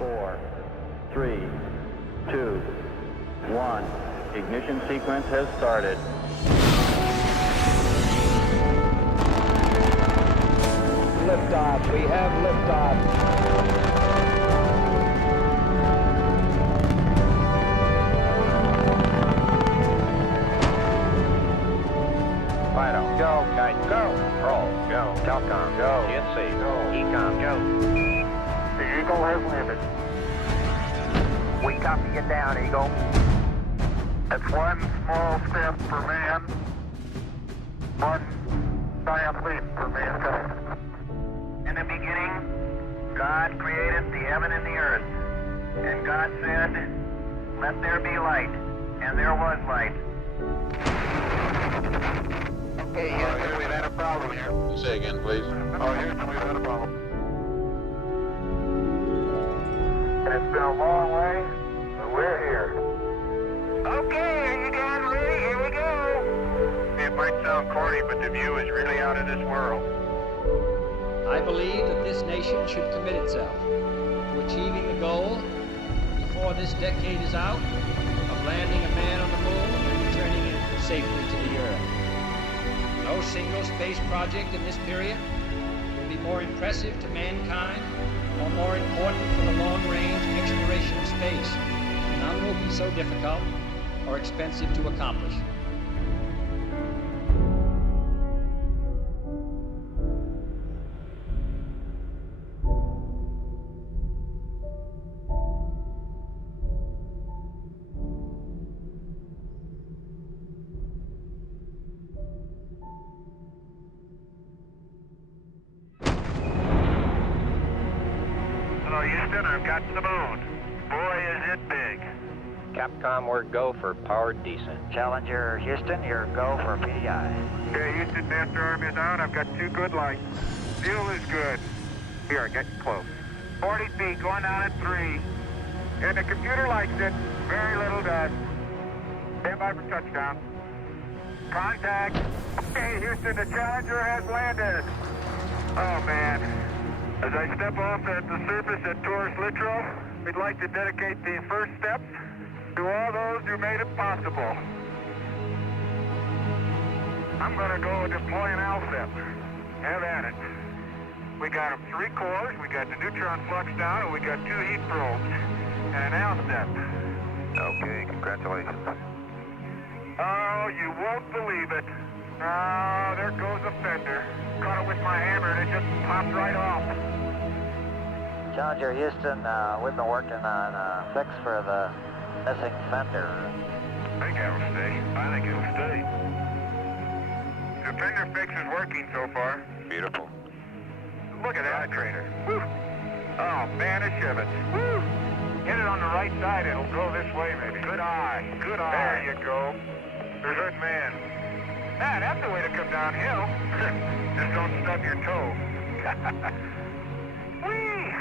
4, 3, 2, 1. Ignition sequence has started. Liftoff. We have liftoff. Fido, go. Guide, go. Roll, go. Telcom, go. GNC, go. Ecom, go. The Eagle has landed. We copy you down, Eagle. It's one small step for man, one giant leap for mankind. In the beginning, God created the heaven and the earth. And God said, let there be light. And there was light. Okay, Houston, we've had a problem here. Say again, please. Oh, Houston, we've had a problem. And it's been a long way, but we're here. Okay, are you guys ready? Here we go. It might sound corny, but the view is really out of this world. I believe that this nation should commit itself to achieving the goal, before this decade is out, of landing a man on the moon and returning it safely to the Earth. No single space project in this period will be more impressive to mankind or more important for the long-range exploration of space. None will be so difficult or expensive to accomplish. Hello, Houston, I've got the moon. Boy, is it big. Capcom, we're go for powered descent. Challenger, Houston, your go for PDI. Okay, Houston, master arm is out. I've got 2 good lights. Fuel is good. Here, get close. 40 feet, going down at 3. And the computer likes it. Very little does. Stand by for touchdown. Contact. Okay, Houston, the Challenger has landed. Oh, man. As I step off at the surface at Taurus Littrow, we'd like to dedicate the first steps to all those who made it possible. I'm going to go deploy an Alcep. Have at it. We got 3 cores, we got the neutron flux down, and we got 2 heat probes, and an Alcep. Okay, congratulations. Oh, you won't believe it. Oh, there goes a fender. Caught it with my hammer, and it just popped right off. Challenger, Houston, we've been working on a fix for the missing fender. I think it'll stay. I think it'll stay. The fender fix is working so far. Beautiful. Look at that trainer. Woo. Oh, man, a Chevette. Woo. Hit it on the right side, it'll go this way, maybe. Good eye. Good eye. There you go. There's a good man. Ah, that's the way to come downhill. Just don't stub your toe. Whee!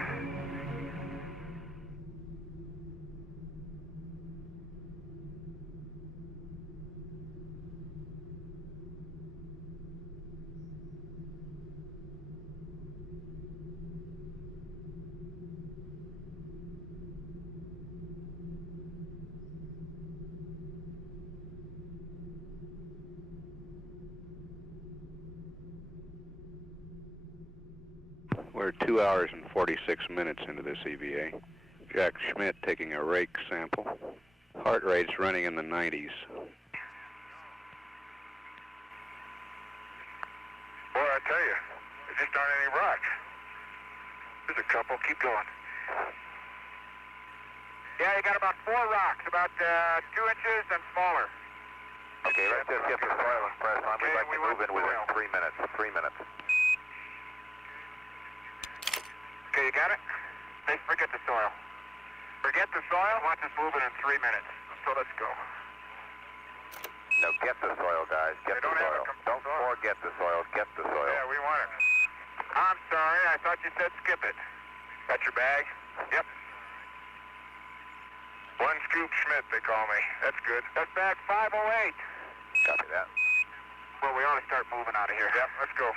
We're 2 hours and 46 minutes into this EVA. Jack Schmidt taking a rake sample. Heart rate's running in the 90s. Boy, I tell you, there just aren't any rocks. There's a couple. Keep going. Yeah, you got about 4 rocks, about 2 inches and smaller. Okay, let's just get the soil and press on. We'd like to move in within 3 minutes. 3 minutes. Okay, you got it? Hey, forget the soil. Forget the soil? Watch us moving in 3 minutes. So let's go. No, get the soil, guys. Get the soil. Don't forget the soil. Get the soil. Yeah, we want it. I'm sorry. I thought you said skip it. Got your bag? Yep. 1 Scoop Schmidt, they call me. That's good. That's bag 508. Copy that. Well, we ought to start moving out of here. Yep, let's go.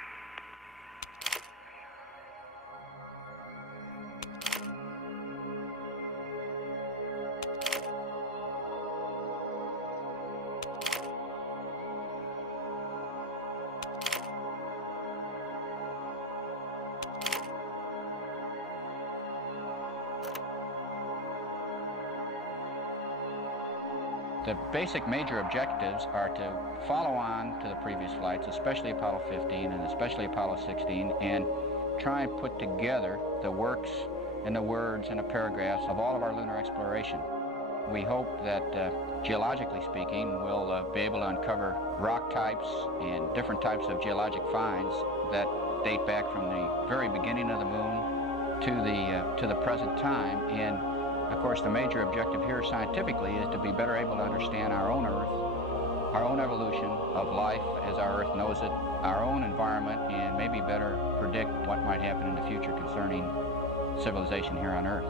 The basic major objectives are to follow on to the previous flights, especially Apollo 15 and especially Apollo 16, and try and put together the works and the words and the paragraphs of all of our lunar exploration. We hope that, geologically speaking, we'll be able to uncover rock types and different types of geologic finds that date back from the very beginning of the moon to the present time. And of course, the major objective here scientifically is to be better able to understand our own Earth, our own evolution of life as our Earth knows it, our own environment, and maybe better predict what might happen in the future concerning civilization here on Earth.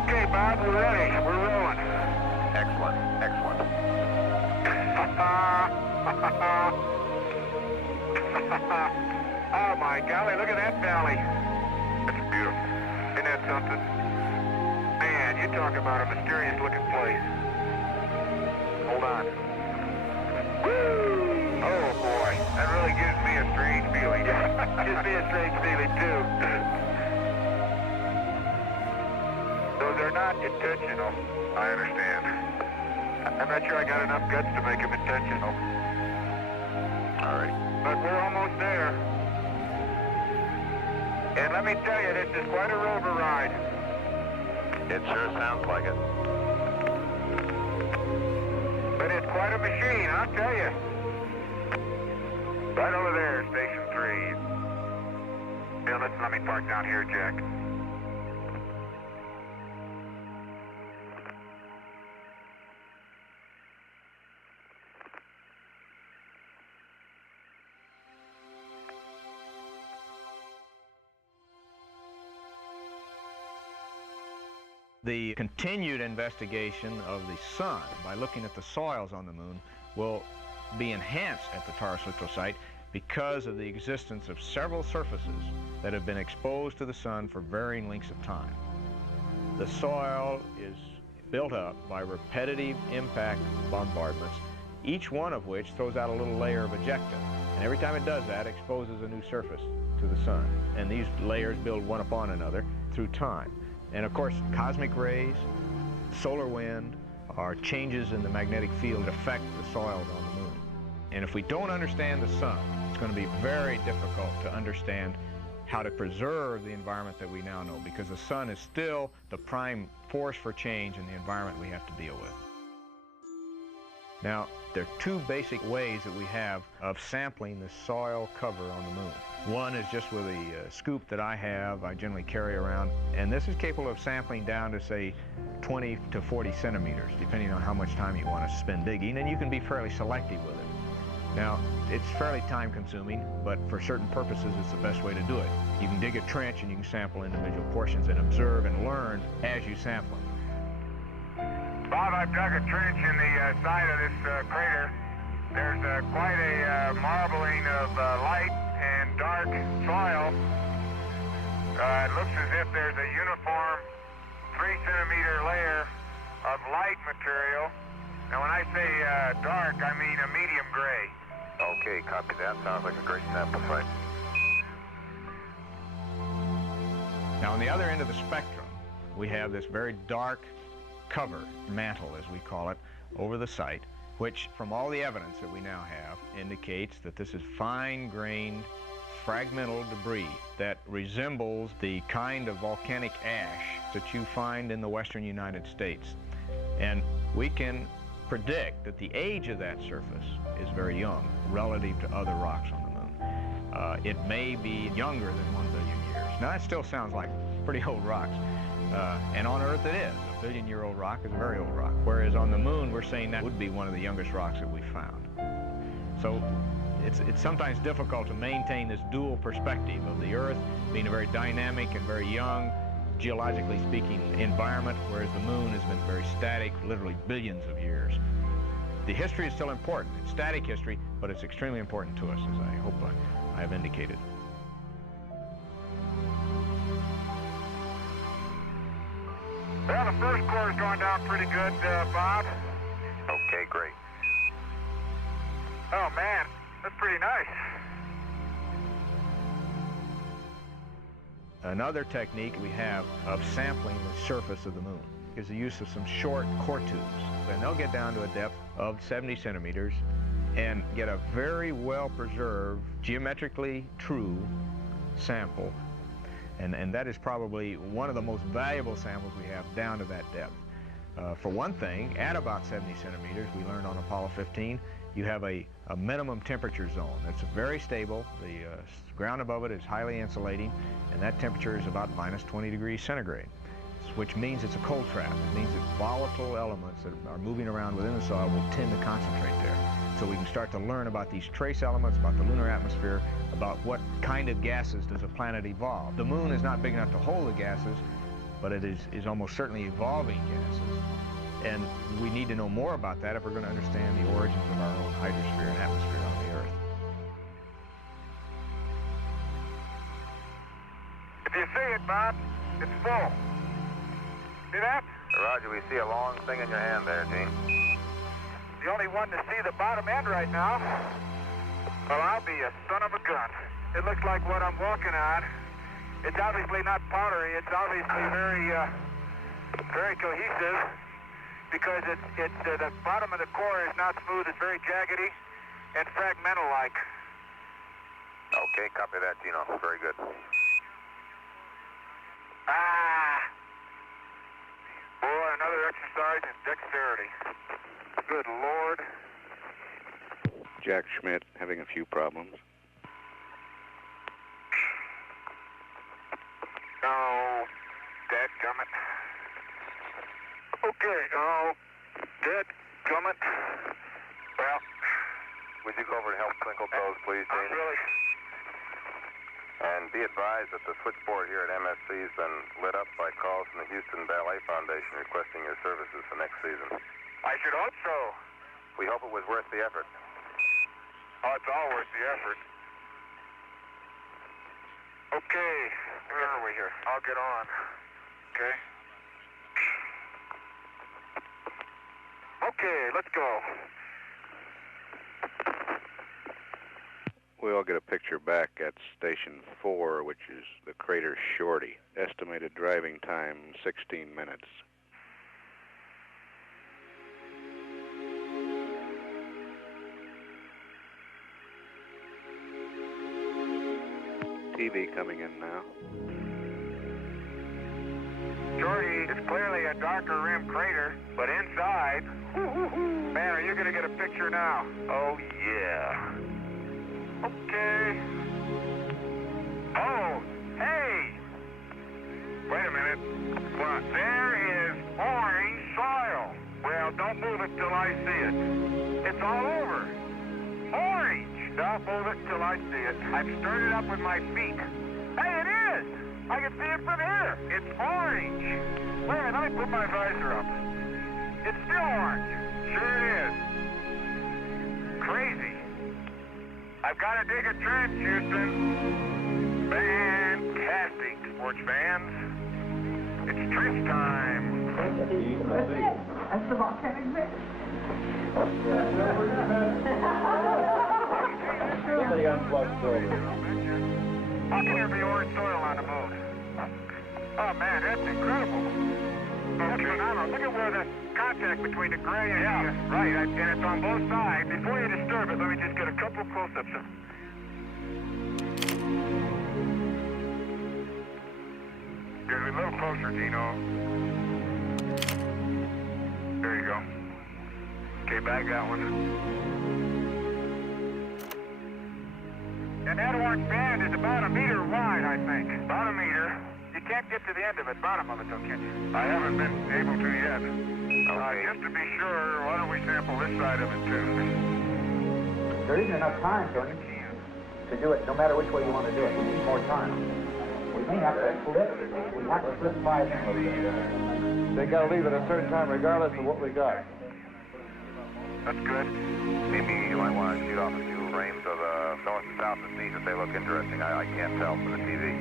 Okay, Bob, we're ready. We're rolling. Excellent, excellent. Oh, my golly, look at that valley. That's beautiful. Isn't that something? Man, you talk about a mysterious-looking place. Hold on. Woo! Oh, boy. That really gives me a strange feeling. Gives me a strange feeling, too. Those are not intentional. I understand. I'm not sure I got enough guts to make them intentional. All right. But we're almost there. And let me tell you, this is quite a rover ride. It sure sounds like it. But it's quite a machine, I'll tell you. Right over there, Station 3. Now, listen, let me park down here, Jack. The continued investigation of the sun by looking at the soils on the moon will be enhanced at the Taurus Littrow site because of the existence of several surfaces that have been exposed to the sun for varying lengths of time. The soil is built up by repetitive impact bombardments, each one of which throws out a little layer of ejecta. And every time it does that, it exposes a new surface to the sun. And these layers build one upon another through time. And of course, cosmic rays, solar wind, or changes in the magnetic field affect the soils on the moon. And if we don't understand the sun, it's going to be very difficult to understand how to preserve the environment that we now know, because the sun is still the prime force for change in the environment we have to deal with. Now, there are two basic ways that we have of sampling the soil cover on the moon. One is just with a scoop that I generally carry around, and this is capable of sampling down to, say, 20 to 40 centimeters, depending on how much time you want to spend digging, and you can be fairly selective with it. Now, it's fairly time-consuming, but for certain purposes, it's the best way to do it. You can dig a trench and you can sample individual portions and observe and learn as you sample them. Bob, I've dug a trench in the side of this crater. There's quite a marbling of light and dark soil. It looks as if there's a uniform 3-centimeter layer of light material. Now, when I say dark, I mean a medium gray. Okay, copy that. Sounds like a great sample site. Now, on the other end of the spectrum, we have this very dark cover, mantle as we call it, over the site, which, from all the evidence that we now have, indicates that this is fine-grained, fragmental debris that resembles the kind of volcanic ash that you find in the western United States. And we can predict that the age of that surface is very young relative to other rocks on the moon. It may be younger than 1 billion years. Now, that still sounds like pretty old rocks. And on Earth it is. A billion-year-old rock is a very old rock. Whereas on the moon, we're saying that would be one of the youngest rocks that we found. So it's sometimes difficult to maintain this dual perspective of the Earth being a very dynamic and very young, geologically speaking, environment, whereas the moon has been very static, literally billions of years. The history is still important. It's static history, but it's extremely important to us, as I hope I have indicated. Well, the first core is going down pretty good, Bob. Okay, great. Oh, man, that's pretty nice. Another technique we have of sampling the surface of the moon is the use of some short core tubes. And they'll get down to a depth of 70 centimeters and get a very well-preserved, geometrically true sample. And that is probably one of the most valuable samples we have down to that depth. For one thing, at about 70 centimeters, we learned on Apollo 15, you have a minimum temperature zone. It's very stable. The ground above it is highly insulating, and that temperature is about minus 20 degrees centigrade, which means it's a cold trap. It means that volatile elements that are moving around within the soil will tend to concentrate there. So we can start to learn about these trace elements, about the lunar atmosphere, about what kind of gases does a planet evolve. The moon is not big enough to hold the gases, but it is almost certainly evolving gases. And we need to know more about that if we're going to understand the origins of our own hydrosphere and atmosphere on the Earth. If you see it, Bob, it's full. See that? Roger, we see a long thing in your hand there, Gene. The only one to see the bottom end right now. Well, I'll be a son of a gun. It looks like what I'm walking on. It's obviously not powdery. It's obviously very cohesive, because the bottom of the core is not smooth. It's very jaggedy and fragmental-like. Okay, copy that, Gino. Very good. Boy, another exercise in dexterity. Good Lord. Jack Schmitt having a few problems. Oh, dadgummit. Okay, oh, dadgummit. Well, would you go over and help twinkle toes, please, Gene? I'm really... And be advised that the switchboard here at MSC has been lit up by calls from the Houston Ballet Foundation requesting your services for next season. I should hope so. We hope it was worth the effort. Oh, it's all worth the effort. Okay, where are we here? I'll get on. Okay. Okay, let's go. We all get a picture back at Station 4, which is the crater Shorty. Estimated driving time, 16 minutes. TV coming in now. Shorty is clearly a darker rim crater, but inside... Man, are you going to get a picture now? Oh, yeah. Okay. Oh, hey! Wait a minute. What? There is orange soil. Well, don't move it till I see it. It's all over. Orange. Don't move it till I see it. I've stirred it up with my feet. Hey, it is! I can see it from here. It's orange. Wait a minute, let me put my visor up. It's still orange. Sure it is. Crazy. I've got to dig a trench, Houston. Fantastic, sports fans. It's trench time. That's it. That's the volcanic mix. Somebody unplugged over. How can there be orange soil on the moon? Oh, man, that's incredible. That's phenomenal. Look at where the contact between the gray and right, and it's on both sides. Before you disturb it, let me just get a couple close-ups. Get a little closer, Dino. There you go. Okay, back that one. And that orange band is about 1 meter wide, I think. About 1 meter. You can't get to the end of it, bottom of it, though, can you? I haven't been able to yet. Just to be sure, why don't we sample this side of it, too? There isn't enough time, Tony, to do it, no matter which way you want to do it. We need more time. We may have to flip. We have to flip 5 in. They got to leave at a certain time regardless of what we got. That's good. Maybe you might want to shoot off a few frames of north and south and see if they look interesting. I can't tell from the TV.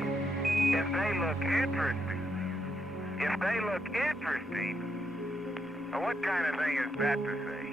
If they look interesting. If they look interesting. Now, what kind of thing is that to say?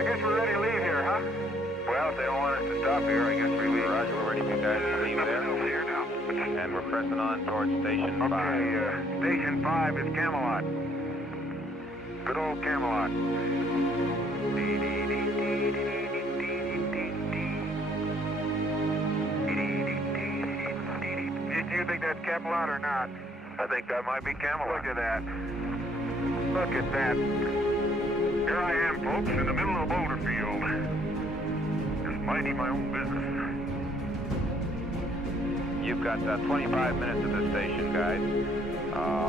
I guess we're ready to leave here, huh? Well, if they don't want us to stop here, I guess we leave. Roger, we're ready for you guys to leave there. Here now. And we're pressing on towards Station 5. Okay, Station 5 is Camelot. Good old Camelot. Do you think that's Camelot or not? I think that might be Camelot. Look at that. Look at that. Here I am, folks, in the middle of a boulder field. Just minding my own business. You've got 25 minutes at this station, guys.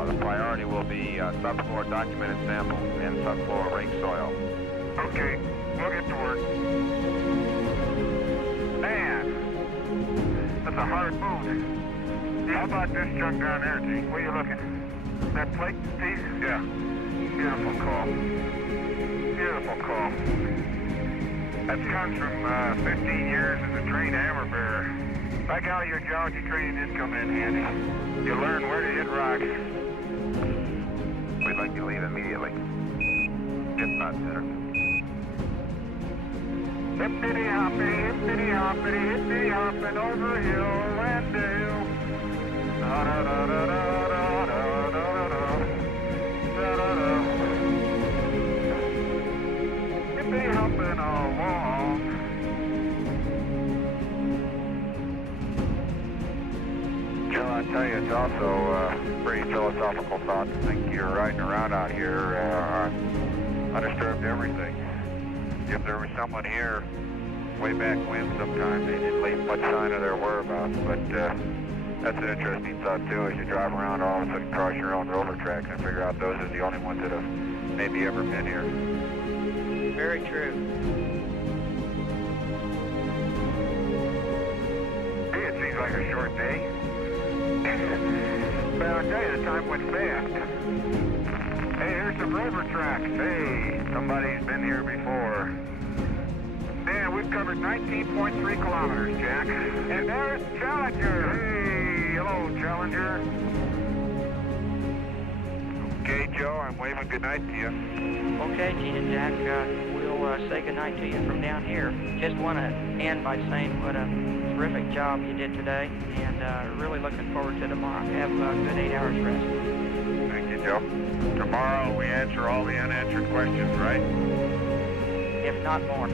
The priority will be subfloor documented samples and subfloor rake soil. Okay, we'll get to work. Man, that's a hard move. How about this junk down there, G? Where you looking? That plate piece? Yeah. Beautiful call. Beautiful call. That comes from 15 years as a trained hammer bearer. By golly, your geology training did come in handy. You learn where to hit rocks. We'd like you to leave immediately. If not sooner. Hippity hoppity, hippity hoppity, hippity hopping over hill and dale. Da da da da da da da da da da da da. Hippity hopping along. Joe, I tell you, it's also pretty philosophical thought to think you're riding around out here on undisturbed everything. If there was someone here way back when sometime, they didn't leave much sign of their whereabouts, but that's an interesting thought too, as you drive around all of a sudden cross your own rover tracks and figure out those are the only ones that have maybe ever been here. Very true. Hey, it seems like a short day. But I'll tell you, the time went fast. Hey, here's some rover tracks. Hey, somebody's been here before. Man, we've covered 19.3 kilometers, Jack. And there's Challenger. Hey, hello, Challenger. Okay, Joe, I'm waving goodnight to you. Okay, Gene and Jack, we'll say goodnight to you from down here. Just want to end by saying what a terrific job you did today, and really looking forward to tomorrow. Have a good 8 hours rest. Thank you, Joe. Tomorrow we answer all the unanswered questions, right? If not more.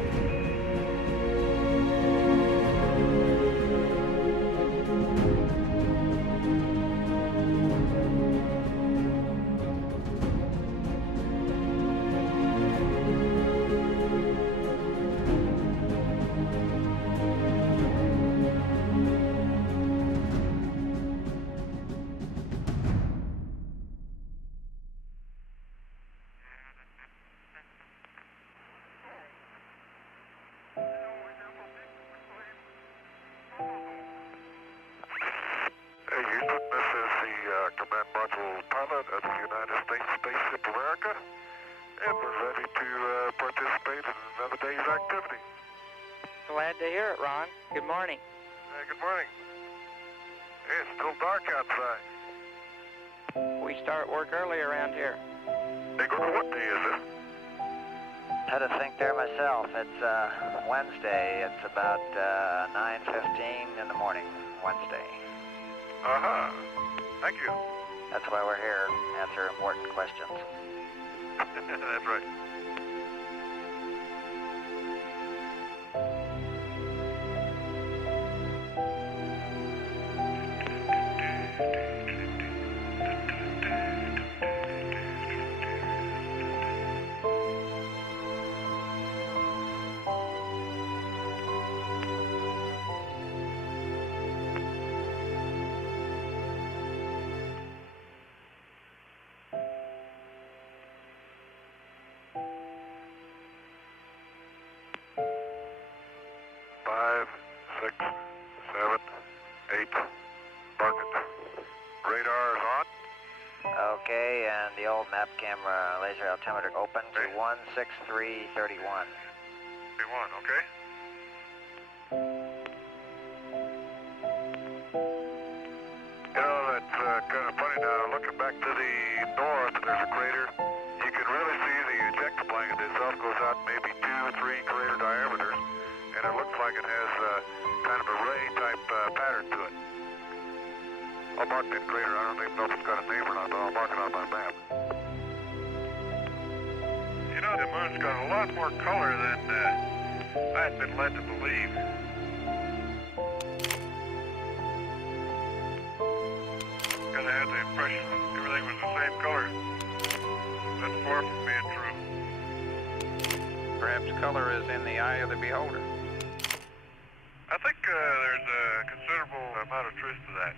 Glad to hear it, Ron. Good morning. Good morning. Hey, it's still dark outside. We start work early around here. Hey, what day is it? Had to think there myself. It's Wednesday. It's about 9:15 in the morning, Wednesday. Uh-huh. Thank you. That's why we're here, answer important questions. That's right. Okay, and the old map camera laser altimeter open to 16331. 31, okay. You know, that's kind of funny now. Looking back to the north, there's a crater. You can really see the ejecta blanket itself goes out maybe 2, 3 I'll mark that crater. I don't even know if it's got a name or not, but I'll mark it on my map. You know, the moon's got a lot more color than I've been led to believe. Because I had the impression that everything was the same color. That's far from being true. Perhaps color is in the eye of the beholder. I think there's a considerable amount of truth to that.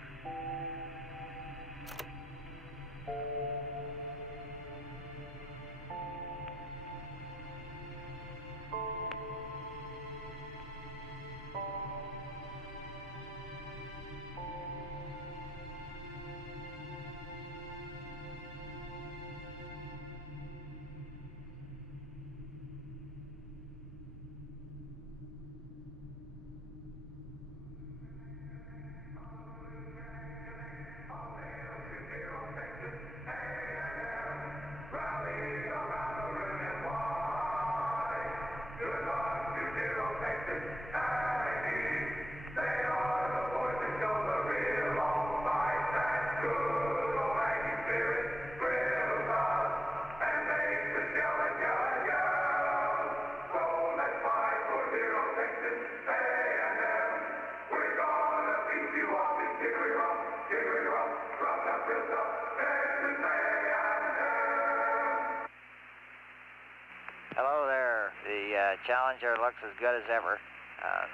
Hello there. The Challenger looks as good as ever.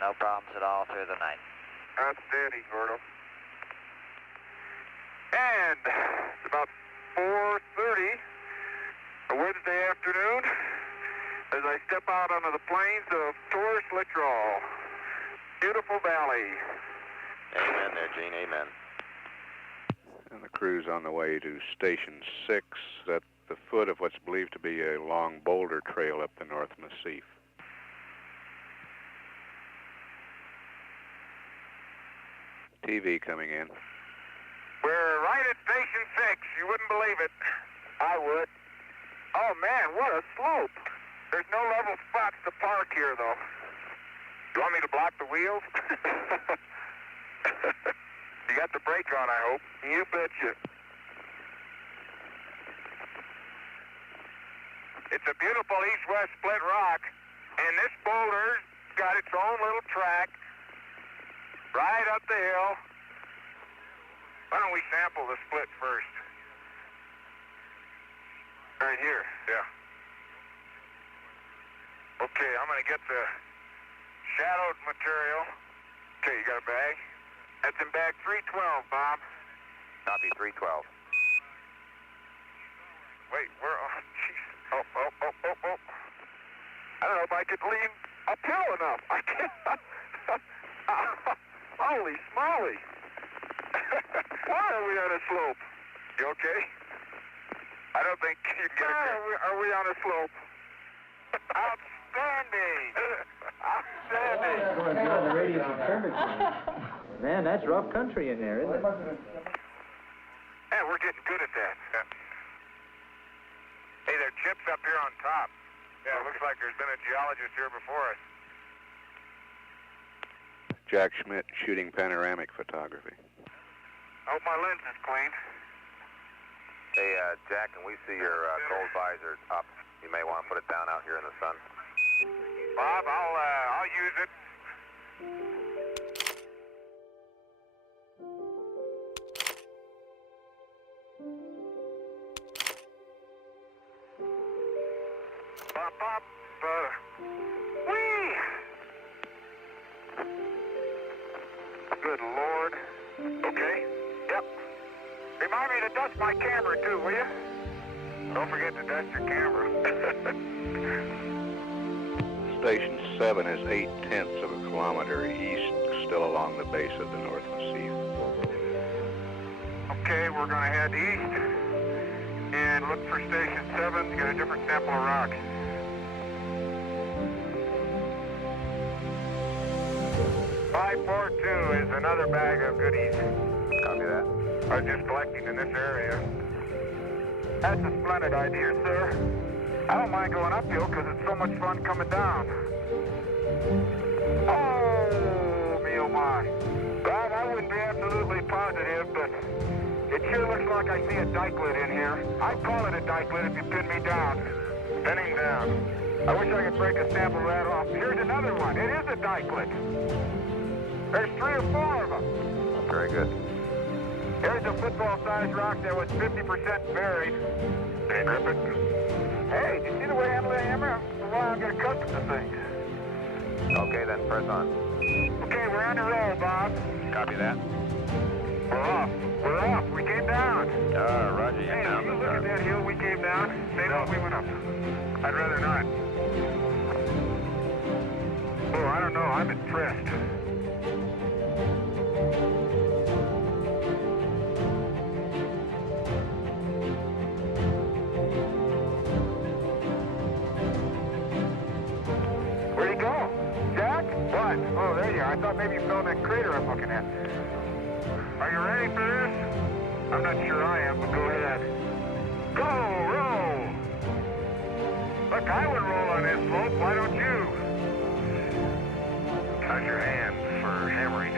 No problems at all through the night. Outstanding, Gordo. And it's about 4:30, a Wednesday afternoon, as I step out onto the plains of Torres Littoral. Beautiful valley. Amen there, Gene, amen. And the crew's on the way to Station 6 at the foot of what's believed to be a long boulder trail up the North Massif. TV coming in. We're right at Station 6. You wouldn't believe it. I would. Oh, man, what a slope. There's no level spots to park here, though. You want me to block the wheels? You got the brake on, I hope. You betcha. It's a beautiful east-west split rock, and this boulder's got its own little track right up the hill. Why don't we sample the split first? Right here, yeah. Okay, I'm gonna get the shadowed material. Okay, you got a bag? That's in bag 312, Bob. Copy 312. Wait, where? Oh, jeez. Oh. I don't know if I could lean uphill enough. I can't. Holy smoly. Why are we on a slope? You okay? I don't think you can get it. Are we on a slope? Outstanding. Outstanding. Boy, if you're on the radius of curvature. Man, that's rough country in there, isn't it? Yeah, we're getting good at that. Yeah. Hey, there are chips up here on top. Yeah, it looks like there's been a geologist here before us. Jack Schmidt shooting panoramic photography. I hope my lens is clean. Hey, Jack, can we see your cold visor up? You may want to put it down out here in the sun. Bob, I'll use it. Bop, whee! Good Lord. Okay, yep. Remind me to dust my camera too, will you? Don't forget to dust your camera. Station 7 is 0.8 of a kilometer east, still along the base of the North Massif. Okay, we're going to head east and look for Station 7 to get a different sample of rock. .542 is another bag of goodies. Copy that. I was just collecting in this area. That's a splendid idea, sir. I don't mind going uphill because it's so much fun coming down. Oh, me oh my. Bob, I wouldn't be absolutely positive, but it sure looks like I see a dikelet in here. I'd call it a dikelet if you pin me down. Pin him down. I wish I could break a sample of that off. Here's another one. It is a dikelet. There's 3 or 4 of them. Very good. Here's a football-sized rock that was 50% buried. Can you grip it? Hey, do you see the way I handle the hammer? Well, I'm getting accustomed to things. Okay, then, press on. Okay, we're on the roll, Bob. Copy that. We're off. We're off. We came down. Roger, you're Hey, down you the look at that hill we came down. They know we went up. I'd rather not. Oh, I don't know. I'm impressed. Where'd he go? Jack? What? Oh, there you are. I thought maybe you fell in that crater I'm looking at. Are you ready for this? I'm not sure I am, but go ahead. Go! Roll! Look, I would roll on this slope. Why don't you? How's your hand for hammering?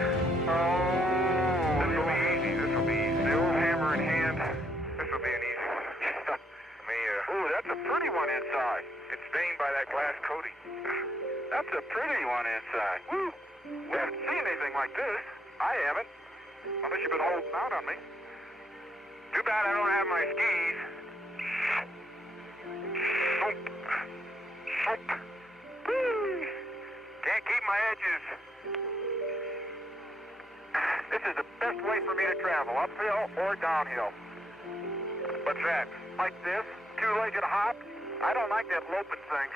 Oh, this will be easy. This will be easy. The old hammer in hand. This will be an easy one. Ooh, that's a pretty one inside. It's stained by that glass coating. That's a pretty one inside. Woo! We haven't seen anything like this. I haven't. Unless you've been holding out on me. Too bad I don't have my skis. Soap. Soap. Woo! Can't keep my edges. This is the best way for me to travel, uphill or downhill. What's that? Like this? Two-legged hop? I don't like that loping thing.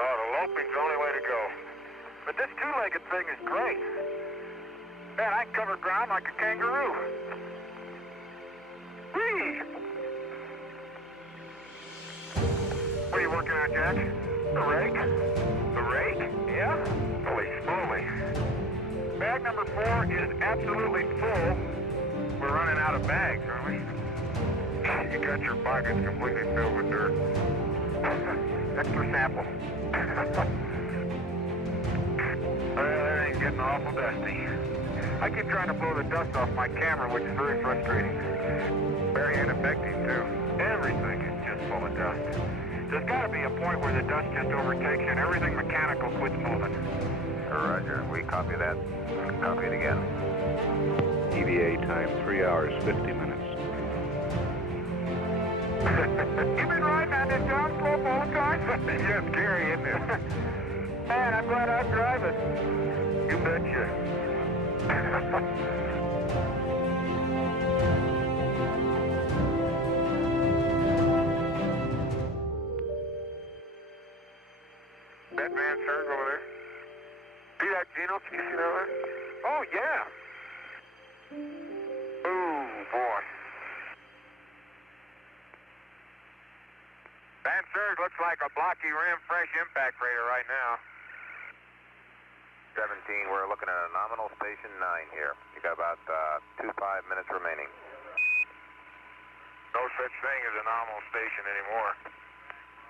Oh, the loping's the only way to go. But this two-legged thing is great. Man, I can cover ground like a kangaroo. Whee! What are you working on, Jack? The rake? The rake? Yeah? Holy smoly. Bag number 4 is absolutely full. We're running out of bags, aren't we? You got your pockets completely filled with dirt. Extra sample. Everything's getting awful dusty. I keep trying to blow the dust off my camera, which is very frustrating. Very ineffective, too. Everything is just full of dust. There's got to be a point where the dust just overtakes you and everything mechanical quits moving. Roger, we copy that. Copy it again. EVA time 3 hours 50 minutes. You've been riding on this down slope all the time? Yeah, it's scary, isn't it? Man, I'm glad I drive it. You betcha. That man, sir, over there. See that Gino? Can you see that over there? Oh, yeah. Oh, boy. Van Serg looks like a blocky rim fresh impact freighter right now. 17, we're looking at a nominal station 9 here. You got about 5 minutes remaining. No such thing as a nominal station anymore.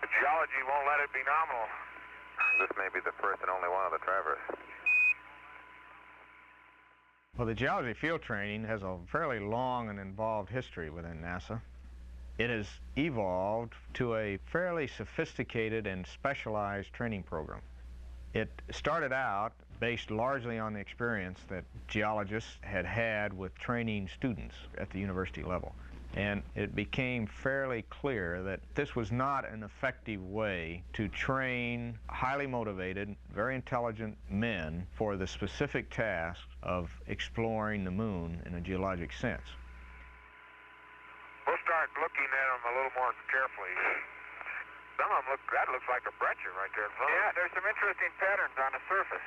The geology won't let it be nominal. This may be the first and only one of the Travers. Well, the geology field training has a fairly long and involved history within NASA. It has evolved to a fairly sophisticated and specialized training program. It started out based largely on the experience that geologists had had with training students at the university level. And it became fairly clear that this was not an effective way to train highly motivated, very intelligent men for the specific task of exploring the moon in a geologic sense. We'll start looking at them a little more carefully. Some of them that looks like a breccia right there. Yeah, there's some interesting patterns on the surface.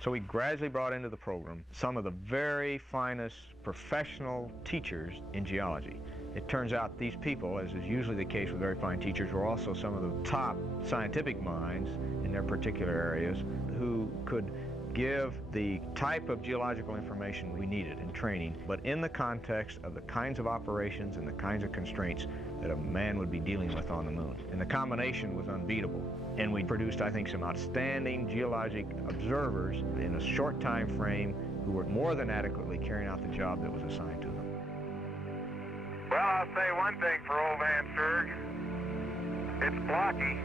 So we gradually brought into the program some of the very finest professional teachers in geology. It turns out these people, as is usually the case with very fine teachers, were also some of the top scientific minds in their particular areas who could give the type of geological information we needed in training, but in the context of the kinds of operations and the kinds of constraints that a man would be dealing with on the moon. And the combination was unbeatable. And we produced, I think, some outstanding geologic observers in a short time frame who were more than adequately carrying out the job that was assigned to them. Well, I'll say one thing for old Van Serg. It's blocky.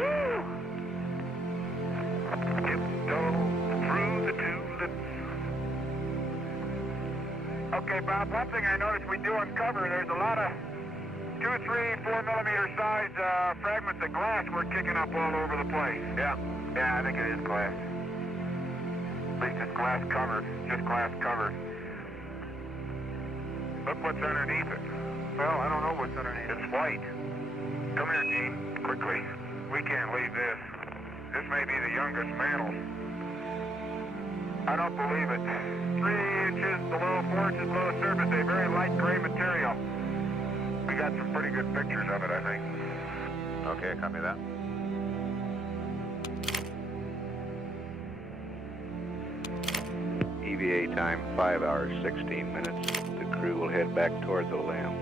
Woo! Tiptoe through the tulips. Okay, Bob, one thing I noticed we do uncover, there's a lot of 2, 3, 4 millimeter size fragments of glass we're kicking up all over the place. Yeah, I think it is glass. At least it's glass covered, just glass covered. Look what's underneath it. Well, I don't know what's underneath. It's white. Come here, Gene, quickly. We can't leave this. This may be the youngest mantle. I don't believe it. 3 inches below, 4 inches below the surface, a very light gray material. We got some pretty good pictures of it, I think. Okay, copy that. EVA time 5 hours 16 minutes. The crew will head back toward the LEM.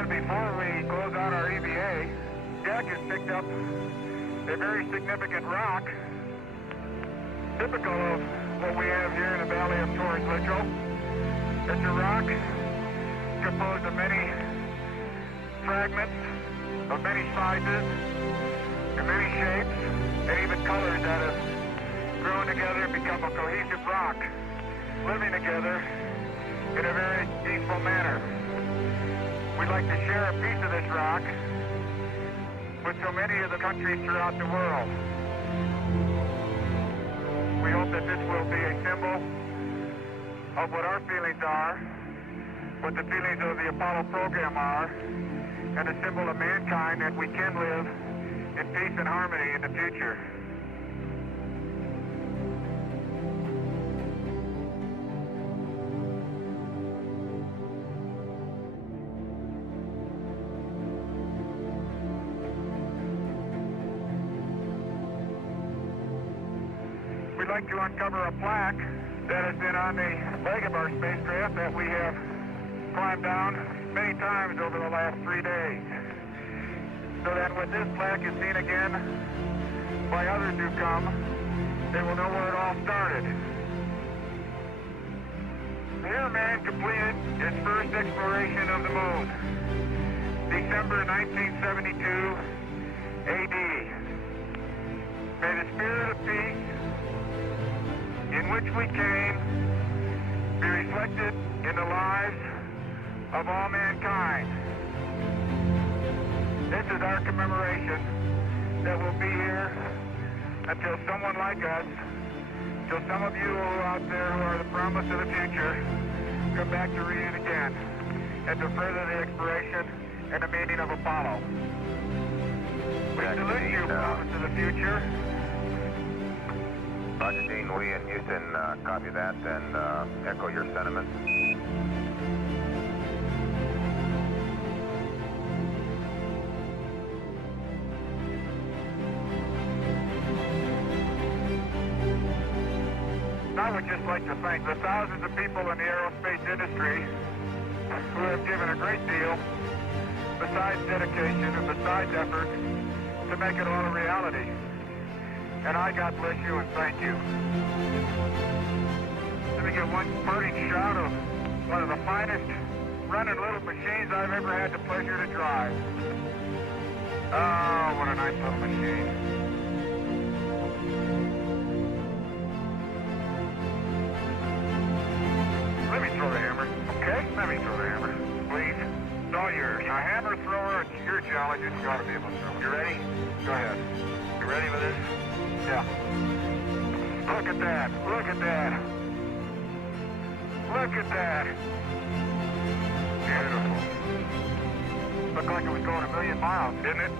Before we close out our EVA, Jack has picked up a very significant rock, typical of what we have here in the valley of Torres Vedras. It's a rock composed of many fragments of many sizes and many shapes and even colors that have grown together and become a cohesive rock, living together in a very peaceful manner. We'd like to share a piece of this rock with so many of the countries throughout the world. We hope that this will be a symbol of what our feelings are, what the feelings of the Apollo program are, and a symbol of mankind that we can live in peace and harmony in the future. We'd like to uncover a plaque that has been on the leg of our spacecraft that we have climbed down many times over the last 3 days. So that when this plaque is seen again by others who come, they will know where it all started. Here man completed his first exploration of the moon, December 1972 AD. May the spirit of peace in which we came be reflected in the lives of all mankind. This is our commemoration that will be here until someone like us, till some of you out there who are the promise of the future, come back to read it again and to further the exploration and the meaning of Apollo. We salute you, promise of the future. Roger, Dean, we in Houston copy that and echo your sentiments. I would just like to thank the thousands of people in the aerospace industry who have given a great deal, besides dedication and besides effort, to make it all a reality. And I God bless you and thank you. Let me get one parting shot of one of the finest running little machines I've ever had the pleasure to drive. Oh, what a nice little machine. Let me throw the hammer, okay? Let me throw the hammer, please. It's all your challenge, you gotta be able to. You ready? Go ahead. You ready with this? Yeah. Look at that. Look at that. Look at that. Beautiful. Looked like it was going 1,000,000 miles, didn't it?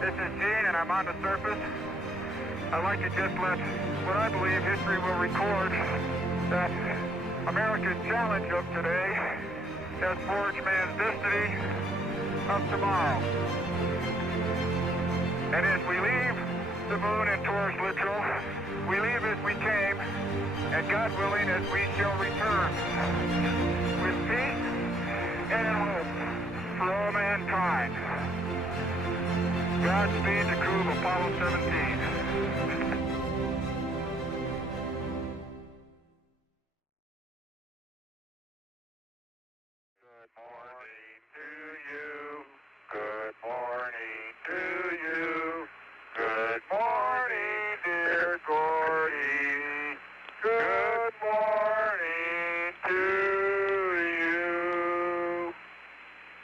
This is Gene, and I'm on the surface. I'd like to just let what I believe history will record that America's challenge of today has forged man's destiny of tomorrow. And as we leave the moon and Taurus Littrell, we leave as we came, and God willing, as we shall return with peace and hope for all mankind. Godspeed the crew of Apollo 17. Good morning to you. Good morning to you. Good morning, dear Gordy. Good morning to you.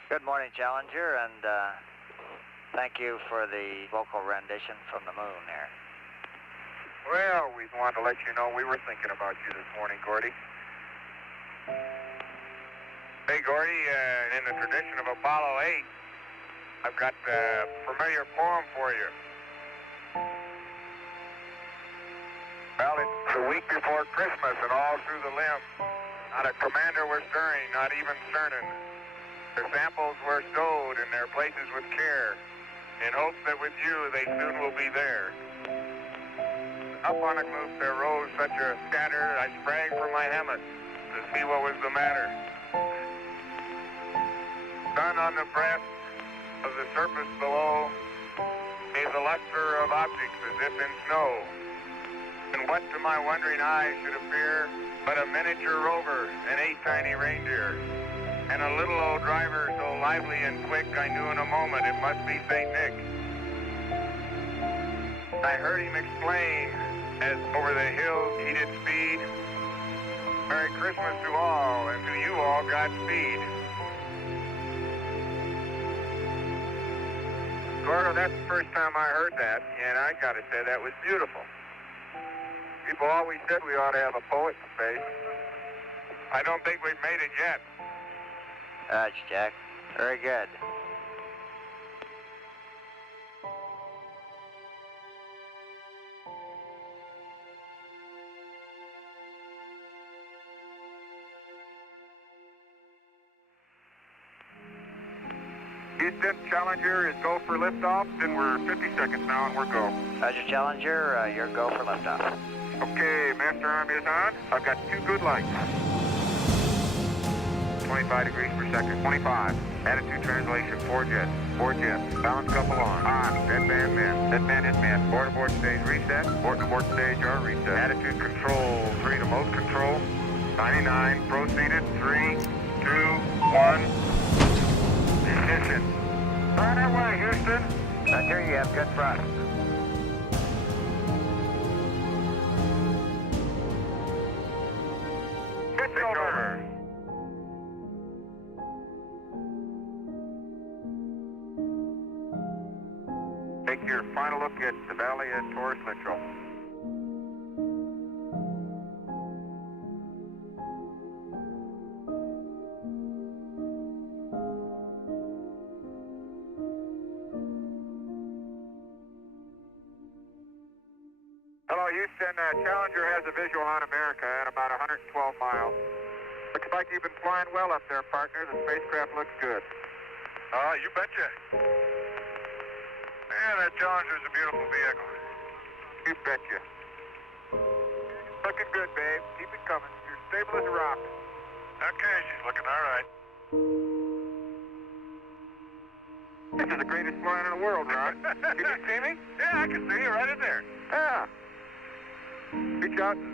Good morning, Challenger, and thank you for the vocal rendition from the moon there. Well, we wanted to let you know we were thinking about you this morning, Gordy. Hey, Gordy, in the tradition of Apollo 8, I've got a familiar poem for you. Well, it's the week before Christmas, and all through the limb, not a commander was stirring, not even certain. Their samples were stowed in their places with care, in hopes that with you they soon will be there. Up on a kloof there rose such a scatter, I sprang from my hammock to see what was the matter. Sun on the breast of the surface below gave the luster of objects as if in snow. And what to my wondering eyes should appear but a miniature rover and 8 tiny reindeer. And a little old driver so lively and quick, I knew in a moment it must be St. Nick. I heard him explain, as over the hills he did speed, Merry Christmas to all, and to you all Godspeed. Gordo, that's the first time I heard that, and I gotta say that was beautiful. People always said we ought to have a poet in space. I don't think we've made it yet. Roger, Jack. Very good. Houston, Challenger is go for liftoff, and we're 50 seconds now, and we're go. Roger, Challenger, you're go for liftoff. Okay, master arm is on. I've got 2 good lights. 25 degrees per second. 25. Attitude translation, 4 jets. 4 jets. Balance couple on. Dead man min. Dead man is min. Board abort stage reset. Board to abort stage are reset. Attitude control, 3 to mode control. 99. Proceeded. 3, 2, 1. Ignition. Right away, Houston. Roger, you have good thrust. Pitch over. Take your final look at the valley at Taurus Littrell. Hello, Houston. Challenger has a visual on America at about 112 miles. Looks like you've been flying well up there, partner. The spacecraft looks good. You betcha. Yeah, that Challenger's a beautiful vehicle. You betcha. Looking good, babe. Keep it coming. You're stable as a rock. Okay, she's looking all right. This is the greatest flying in the world, Ron. Can you see me? Yeah, I can see you right in there. Yeah. Reach out and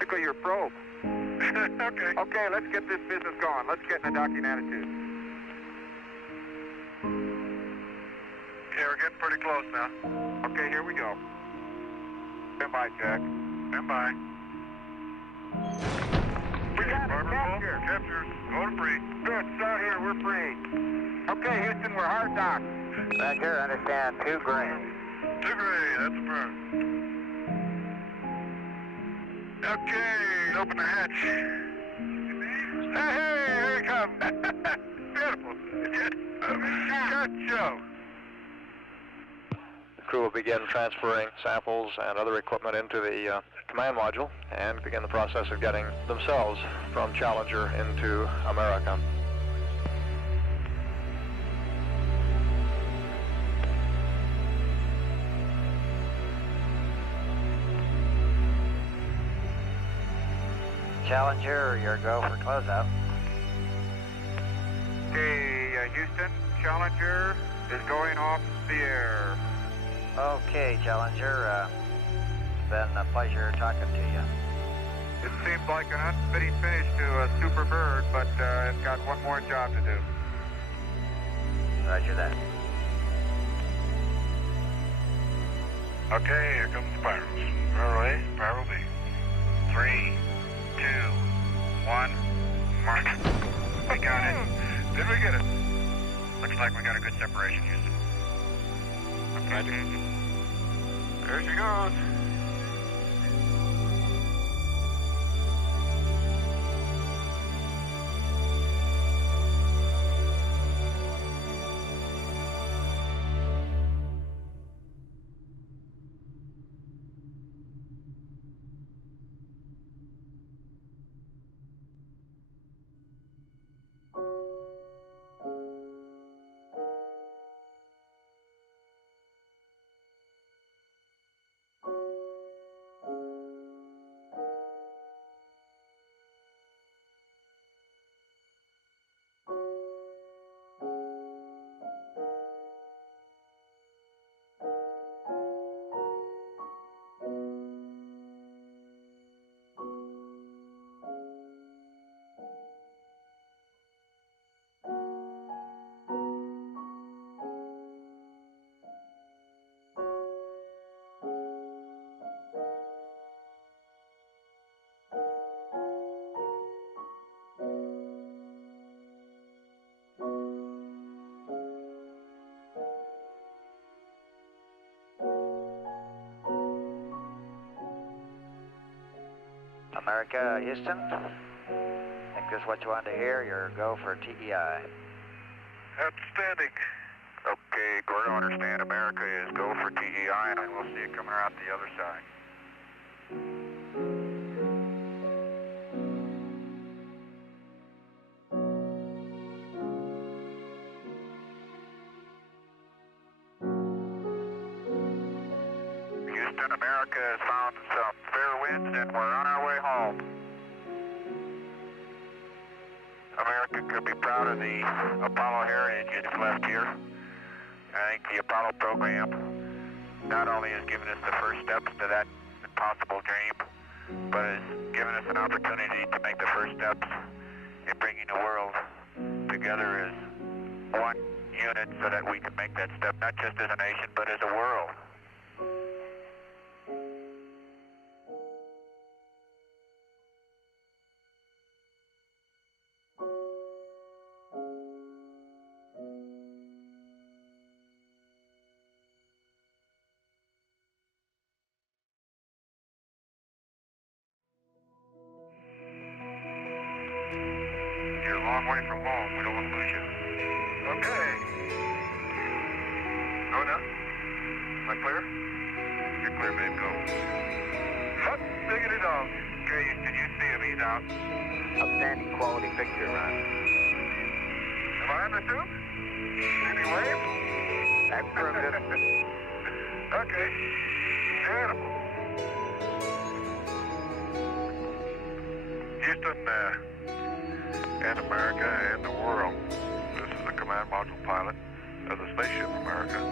tickle your probe. Okay. Okay, let's get this business going. Let's get in a docking attitude. Okay, we're getting pretty close now. Okay, here we go. Stand by, Jack. Stand by. We got it. Capture. Capture. Go to free. Good. Start here. We're free. Okay, Houston, we're hard docked. Back here, understand, 2 gray. 2 gray. That's a burn. Okay, open the hatch. Hey, here it comes. Beautiful. Good show. The crew will begin transferring samples and other equipment into the command module and begin the process of getting themselves from Challenger into America. Challenger, your go for closeout. Okay, Houston, Challenger is going off the air. Okay, Challenger, it's been a pleasure talking to you. It seems like an unfitting finish to a Super Bird, but it's got one more job to do. Roger that. Okay, here comes the spirals. Spiral A, spiral B. 3, 2, 1, mark. We got it. Did we get it? Looks like we got a good separation, Houston. Okay. There she goes. America, Houston. Think this is what you wanted to hear. Your go for TEI. Outstanding. Okay, Gordo, understand. America is go for TEI, and we'll see it coming out the other side. Houston, America has found some fair winds, and we're on our way home. America could be proud of the Apollo heritage it's left here. I think the Apollo program not only has given us the first steps to that impossible dream, but has given us an opportunity to make the first steps in bringing the world together as one unit so that we can make that step not just as a nation, but as a world. You're a long way from home. We don't want to lose you. Okay. Go now. Am I clear? You're clear, babe. Go. Hut, diggity dog. Okay, can you see him? He's out. Outstanding quality picture, Ron. Am I on the tube? Any wave? Affirmative. Okay. Beautiful. Houston, and America and the world. This is the command module pilot of the Spaceship America,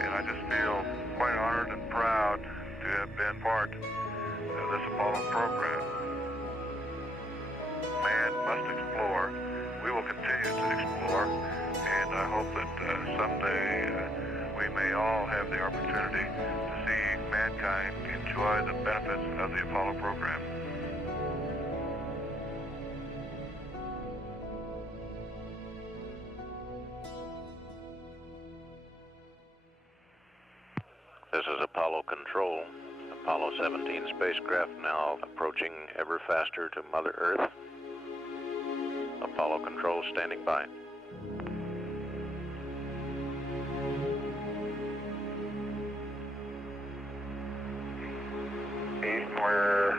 and I just feel quite honored and proud to have been part of this Apollo program. Man must explore. We will continue to explore, and I hope that someday we we may all have the opportunity to see mankind enjoy the benefits of the Apollo program. This is Apollo Control. Apollo 17 spacecraft now approaching ever faster to Mother Earth. Apollo Control standing by. East, we're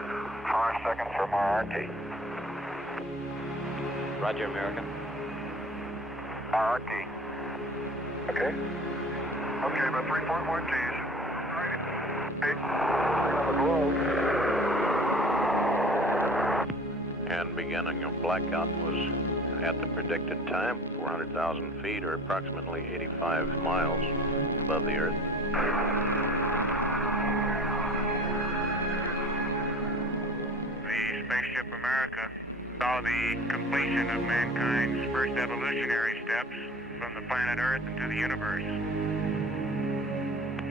5 seconds from our RT. Roger, American. RT. Okay. Okay, about 3.1 Gs. And beginning of blackout was at the predicted time, 400,000 feet or approximately 85 miles above the Earth. The Spaceship America saw the completion of mankind's first evolutionary steps from the planet Earth into the universe.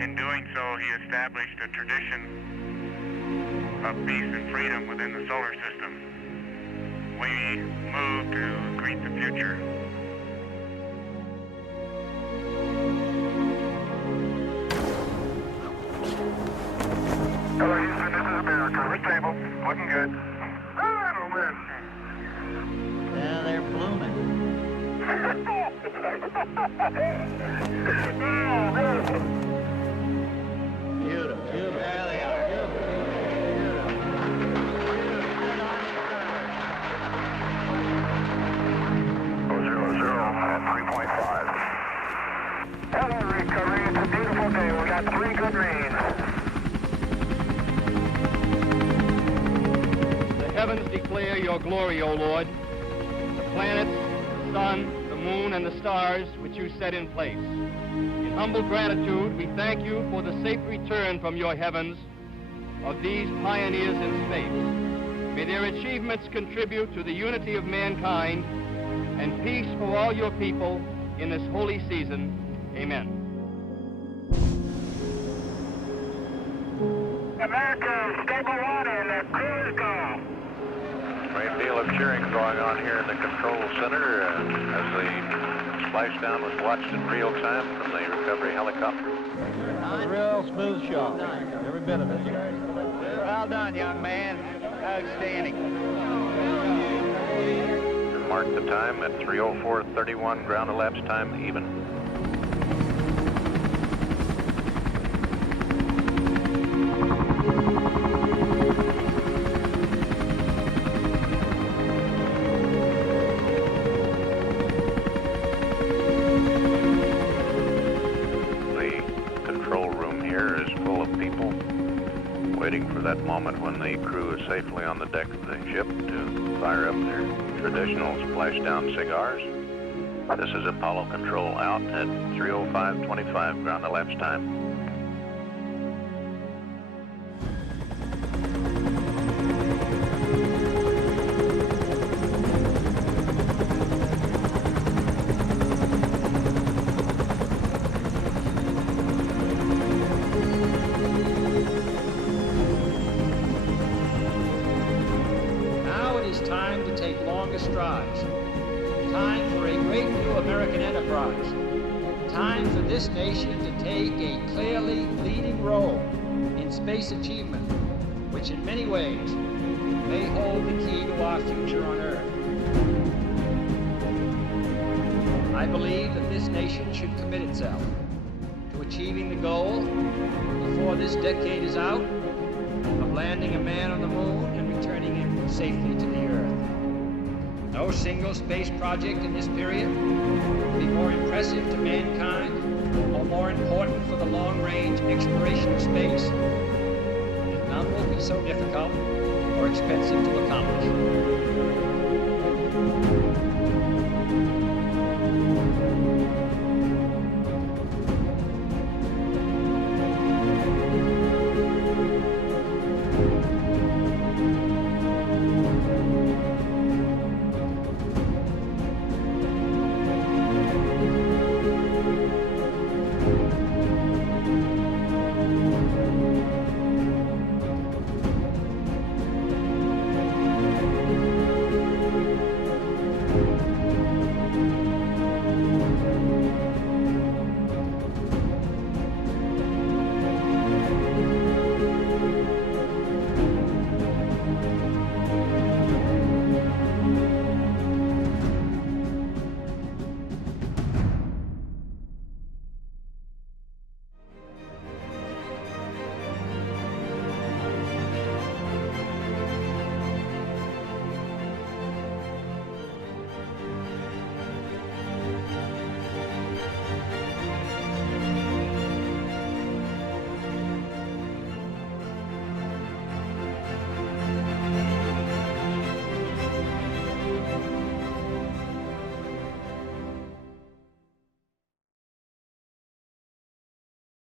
In doing so, he established a tradition of peace and freedom within the solar system. We move to greet the future. Hello, Houston, this is America. We're stable. Looking good. Yeah, they're blooming. Beautiful. There they are. Hello, recovery. It's a beautiful day. We got 3 good rains. The heavens declare your glory, O Lord. The planets, the sun, the moon, and the stars which you set in place. In humble gratitude, we thank you for the safe return from your heavens of these pioneers in space. May their achievements contribute to the unity of mankind and peace for all your people in this holy season. Amen. America, stable 1 and the crew is gone. Great deal of cheering going on here in the control center as the splashdown was watched in real time from the recovery helicopter. A real smooth shot. Every bit of it. Well done, young man. Outstanding. Mark the time at 3:04:31, ground elapsed time even. Waiting for that moment when the crew is safely on the deck of the ship to fire up their traditional splashdown cigars. This is Apollo Control out at 3:05:25 ground elapsed time. Time to take longer strides. Time for a great new American enterprise. Time for this nation to take a clearly leading role in space achievement, which in many ways may hold the key to our future on Earth. I believe that this nation should commit itself to achieving the goal, before this decade is out, of landing a man on the moon and returning him safely to the Earth. No single space project in this period will be more impressive to mankind or more important for the long-range exploration of space, and none will be so difficult or expensive to accomplish.